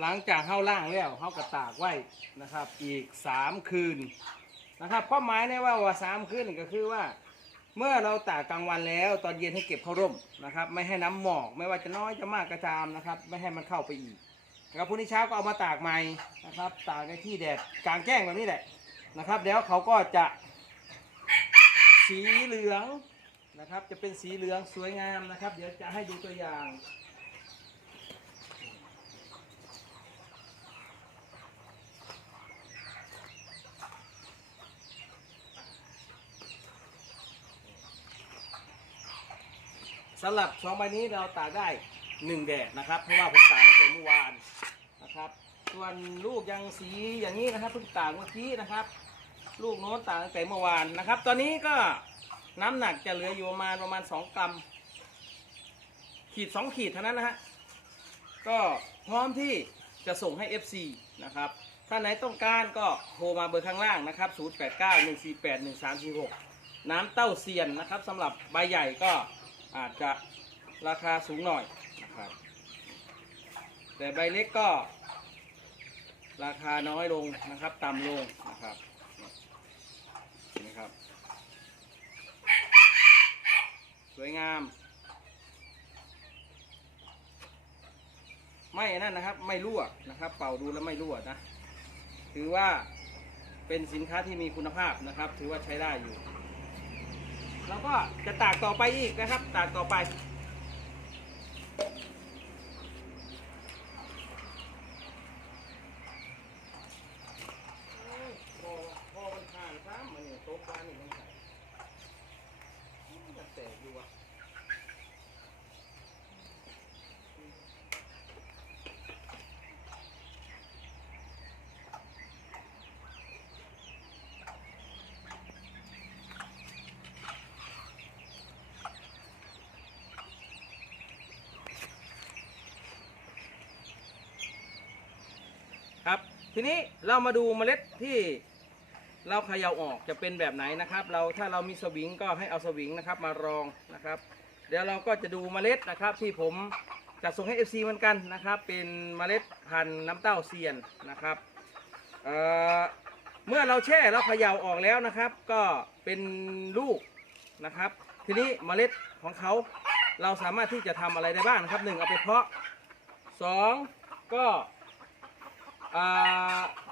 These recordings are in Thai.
หลังจากเข้าล่างแล้วเข้ากระตากไว้นะครับ อีกสามคืนนะครับความหมายในว่าว่าสามคืนก็คือว่า เมื่อเราตากกลางวันแล้วตอนเย็นให้เก็บเข้าร่มนะครับ ไม่ให้น้ำหมอก ไม่ว่าจะน้อยจะมากกระจามนะครับ ไม่ให้มันเข้าไปอีกนะครับพรุ่งนี้เช้าก็เอามาตากใหม่นะครับ ตากในที่แดดกลางแจ้งแบบนี้แหละนะครับเดี๋ยวเขาก็จะสีเหลืองนะครับ จะเป็นสีเหลืองสวยงามนะครับ เดี๋ยวจะให้ดูตัวอย่าง สำหรับสองใบนี้เราตากได้หนึ่งแดดนะครับ เพราะว่าผมตากตั้งแต่เมื่อวานนะครับ ส่วนลูกยังสีอย่างนี้นะครับเพิ่งตากเมื่อกี้นะครับ ลูกโน้นตากตั้งแต่เมื่อวานนะครับ ตอนนี้ก็น้ำหนักจะเหลืออยู่ประมาณประมาณสองกรัม ขีดสองขีดเท่านั้นนะฮะก็พร้อมที่จะส่งให้ FC นะครับถ้าไหนต้องการก็โทรมาเบอร์ข้างล่างนะครับ 0891481346 น้ำเต้าเซียนนะครับสำหรับใบใหญ่ก็ อาจจะราคาสูงหน่อยนะครับ แต่ใบเล็กก็ ราคาน้อยลงนะครับต่ำลงนะครับนี่ครับ สวยงาม ไม่นั่นนะครับ ไม่รั่วนะครับ เป่าดูแล้วไม่รั่วนะ ถือว่าเป็นสินค้าที่มีคุณภาพนะครับ ถือว่าใช้ได้อยู่ ก็จะตากต่อไปอีกนะครับ ตากต่อไป พอพอมันผ่านซ้ำมันเนี่ยโต๊ะปลานี่มันใส่มันแตกอยู่อะ ครับ ทีนี้เรามาดูเมล็ดที่เราเขย่าออกจะเป็นแบบไหนนะครับ เราถ้าเรามีสวิงก็ให้เอาสวิงนะครับมารองนะครับ เดี๋ยวเราก็จะดูเมล็ดนะครับที่ผมจะส่งให้ FC เหมือนกันนะครับ เป็นเมล็ดพันธุ์น้ำเต้าเซียนนะครับเเมื่อเราแช่เราเขย่าออกแล้วนะครับ ก็เป็นลูกนะครับ ทีนี้เมล็ดของเขาเราสามารถที่จะทำอะไรได้บ้างนะครับหนึ่งเอาไปเพาะสองก็ อ่า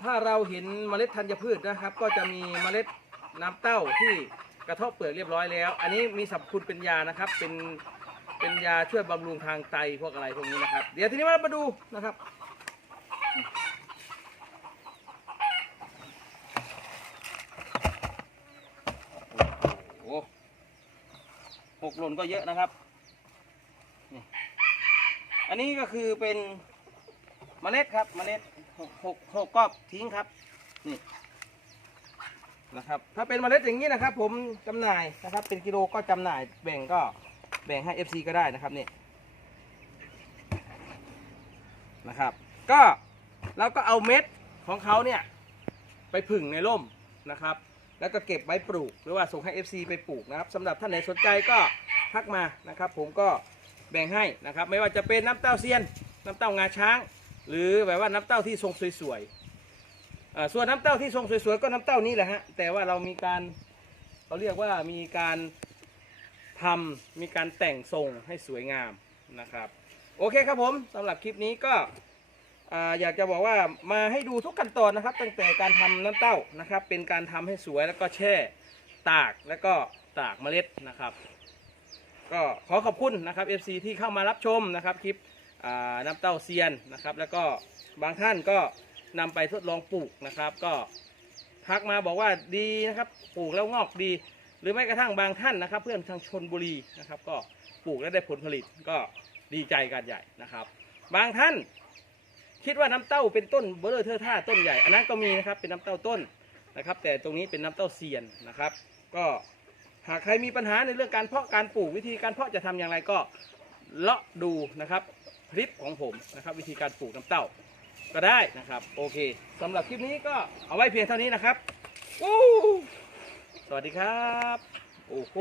ถ้าเราเห็นเมล็ดธัญพืชนะครับ ก็จะมีเมล็ดน้ำเต้าที่กระเทาะเปลือกเรียบร้อยแล้ว อันนี้มีสรรพคุณเป็นยานะครับ เป็นเป็นยาช่วยบำรุงทางไตพวกอะไรพวกนี้นะครับ เดี๋ยวทีนี้มาดูนะครับ โอ้โหหกหล่นก็เยอะนะครับ อันนี้ก็คือเป็นเมล็ดครับเมล็ด หกหกหกก็ทิ้งครับนี่นะครับ ถ้าเป็นเมล็ดอย่างนี้นะครับ ผมจำหน่ายนะครับ เป็นกิโลก็จำหน่ายแบ่งก็แบ่งให้ FC ก็ได้นะครับนี่นะครับ ก็เราก็เอาเม็ดของเขาเนี่ยไปผึ่งในร่มนะครับ แล้วก็เก็บไว้ปลูกหรือว่าส่งให้ FC ไปปลูกนะครับสำหรับท่านไหนสนใจก็ทักมานะครับ ผมก็แบ่งให้นะครับ ไม่ว่าจะเป็นน้ำเต้าเซียน น้ำเต้างาช้าง หรือแบบว่าน้ำเต้าที่ทรงสวยๆส่วนน้ำเต้าที่ทรงสวยๆก็น้ำเต้านี้แหละฮะแต่ว่าเรามีการเขาเรียกว่ามีการทำมีการแต่งทรงให้สวยงามนะครับ โอเคครับผมสำหรับคลิปนี้ก็ออยากจะบอกว่ามาให้ดูทุกขั้นตอนนะครับ ตั้งแต่การทำน้ำเต้านะครับ เป็นการทำให้สวยแล้วก็แช่ตากแล้วก็ตากเมล็ดนะครับ ก็ขอขอบคุณนะครับ FC ที่เข้ามารับชมนะครับคลิป น้ำเต้าเซียนนะครับ แล้วก็บางท่านก็นำไปทดลองปลูกนะครับ ก็ทักมาบอกว่าดีนะครับ ปลูกแล้วงอกดี หรือไม่กระทั่งบางท่านนะครับ เพื่อนทางชนบุรีนะครับ ก็ปลูกแล้วได้ผลผลิตก็ดีใจกันใหญ่นะครับ บางท่านคิดว่าน้ำเต้าเป็นต้นเบอร์เทอร์ท่าต้นใหญ่ อันนั้นก็มีนะครับเป็นน้ำเต้าต้นนะครับ แต่ตรงนี้เป็นน้ำเต้าเซียนนะครับ ก็หากใครมีปัญหาในเรื่องการเพาะการปลูกวิธีการเพาะจะทำอย่างไรก็เลาะดูนะครับ คลิปของผมนะครับวิธีการปลูกน้ำเต้าก็ได้นะครับ โอเคสำหรับคลิปนี้ก็เอาไว้เพียงเท่านี้นะครับอู้สวัสดีครับ โอ้โห